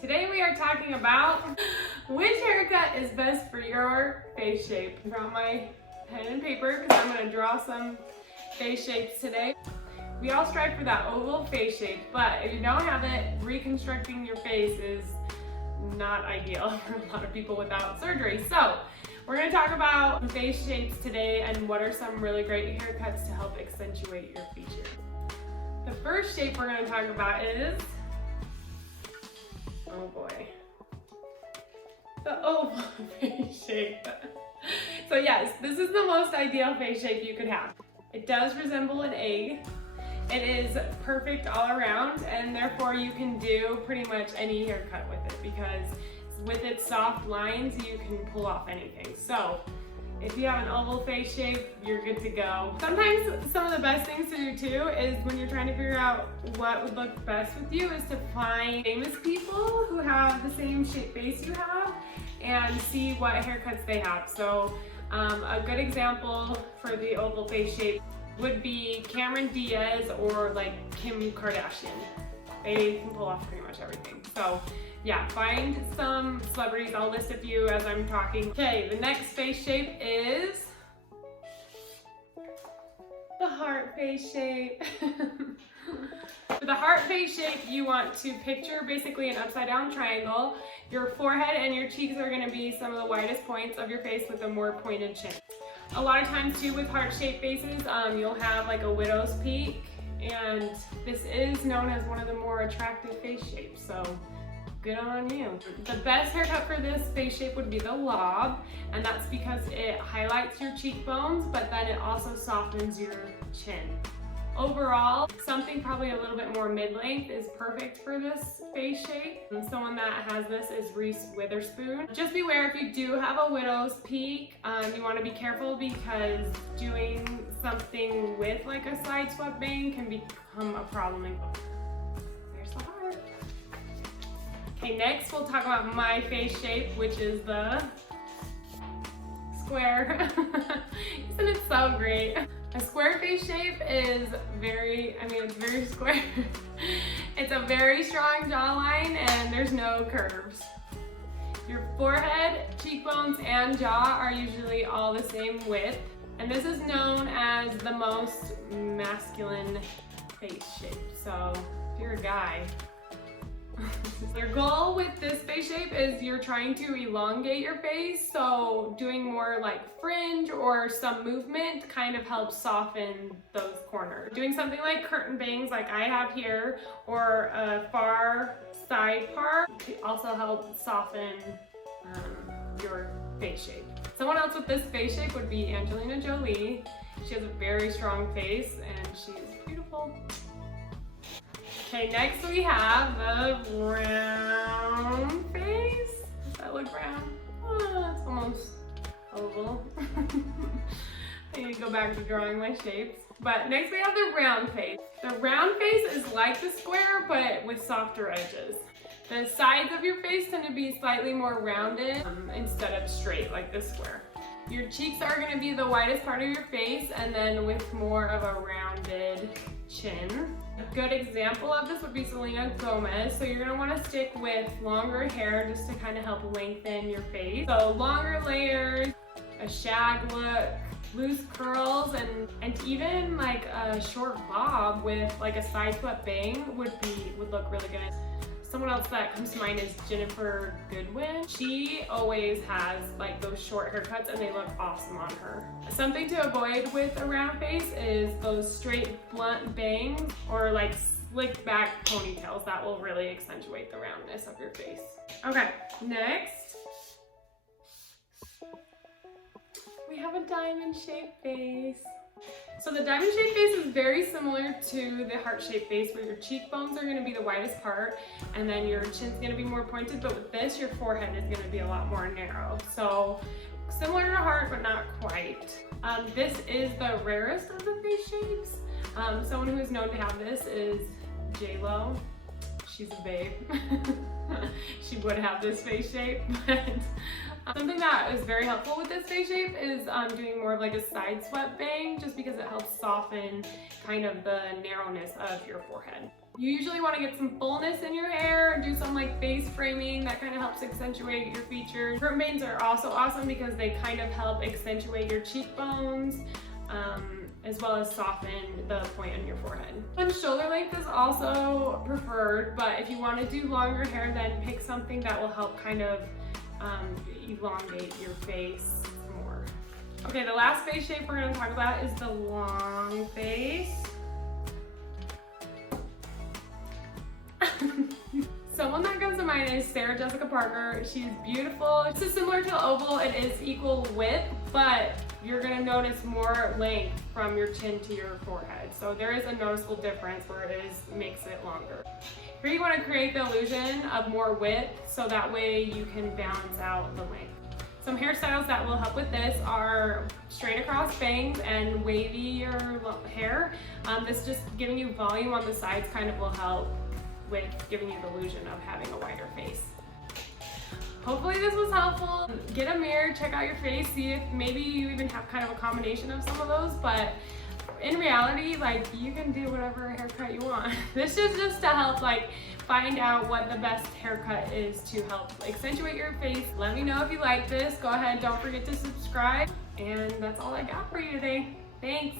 Today we are talking about which haircut is best for your face shape. I brought my pen and paper because I'm going to draw some face shapes today. We all strive for that oval face shape, but if you don't have it, reconstructing your face is not ideal for a lot of people without surgery. So we're going to talk about face shapes today and what are some really great haircuts to help accentuate your features. The first shape we're going to talk about is, oh boy, the oval face shape. So yes, this is the most ideal face shape you could have. It does resemble an egg. It is perfect all around, and therefore you can do pretty much any haircut with it because with its soft lines, you can pull off anything. So if you have an oval face shape, you're good to go. Sometimes some of the best things to do too is when you're trying to figure out what would look best with you is to find famous people who have the same shape face you have and see what haircuts they have. So a good example for the oval face shape would be Cameron Diaz or like Kim Kardashian. They can pull off pretty much everything. So yeah, find some celebrities. I'll list a few as I'm talking. Okay, the next face shape is the heart face shape. For the heart face shape, you want to picture basically an upside down triangle. Your forehead and your cheeks are gonna be some of the widest points of your face with a more pointed chin. A lot of times too with heart shaped faces, you'll have like a widow's peak, and this is known as one of the more attractive face shapes, so good on you. The best haircut for this face shape would be the lob, and that's because it highlights your cheekbones, but then it also softens your chin. Overall, something probably a little bit more mid-length is perfect for this face shape. And someone that has this is Reese Witherspoon. Just beware if you do have a widow's peak, you want to be careful because doing something with like a side swept bang can become a problem. There's the heart. Okay, next we'll talk about my face shape, which is the square. Isn't it so great? A square face shape is it's very square. It's a very strong jawline and there's no curves. Your forehead, cheekbones, and jaw are usually all the same width. And this is known as the most masculine face shape. So if you're a guy, your goal with this face shape is you're trying to elongate your face, so doing more like fringe or some movement kind of helps soften those corners. Doing something like curtain bangs like I have here or a far side part also helps soften your face shape. Someone else with this face shape would be Angelina Jolie. She has a very strong face and she's beautiful. Okay, next we have the round face. Does that look round? Oh, it's almost oval. I need to go back to drawing my shapes. But next we have the round face. The round face is like the square, but with softer edges. The sides of your face tend to be slightly more rounded instead of straight like the square. Your cheeks are going to be the widest part of your face and then with more of a rounded chin. A good example of this would be Selena Gomez. So you're going to want to stick with longer hair just to kind of help lengthen your face. So longer layers, a shag look, loose curls, and even like a short bob with like a side swept bang would look really good. Someone else that comes to mind is Jennifer Goodwin. She always has like those short haircuts and they look awesome on her. Something to avoid with a round face is those straight blunt bangs or like slick back ponytails. That will really accentuate the roundness of your face. Okay, next we have a diamond shaped face. So the diamond shaped face is very similar to the heart shaped face where your cheekbones are going to be the widest part and then your chin's going to be more pointed, but with this your forehead is going to be a lot more narrow. So similar to heart but not quite. This is the rarest of the face shapes. Someone who is known to have this is J-Lo. She's a babe. She would have this face shape, but something that is very helpful with this face shape is doing more of like a side swept bang just because it helps soften kind of the narrowness of your forehead. You usually want to get some fullness in your hair, do some like face framing that kind of helps accentuate your features. Perm bangs are also awesome because they kind of help accentuate your cheekbones, as well as soften the point on your forehead. And shoulder length is also preferred, but if you want to do longer hair, then pick something that will help kind of elongate your face more. Okay, the last face shape we're going to talk about is the long face. Someone that comes to mind is Sarah Jessica Parker. She's beautiful. This is similar to the oval. It is equal width, but you're gonna notice more length from your chin to your forehead. So there is a noticeable difference where it makes it longer. Here you wanna create the illusion of more width so that way you can balance out the length. Some hairstyles that will help with this are straight across bangs and wavier hair. This just giving you volume on the sides kind of will help with giving you the illusion of having a wider face. Hopefully this was helpful. Get a mirror, check out your face, see if maybe you even have kind of a combination of some of those, but in reality, like, you can do whatever haircut you want. This is just to help like find out what the best haircut is to help accentuate your face. Let me know if you like this. Go ahead, don't forget to subscribe. And that's all I got for you today. Thanks.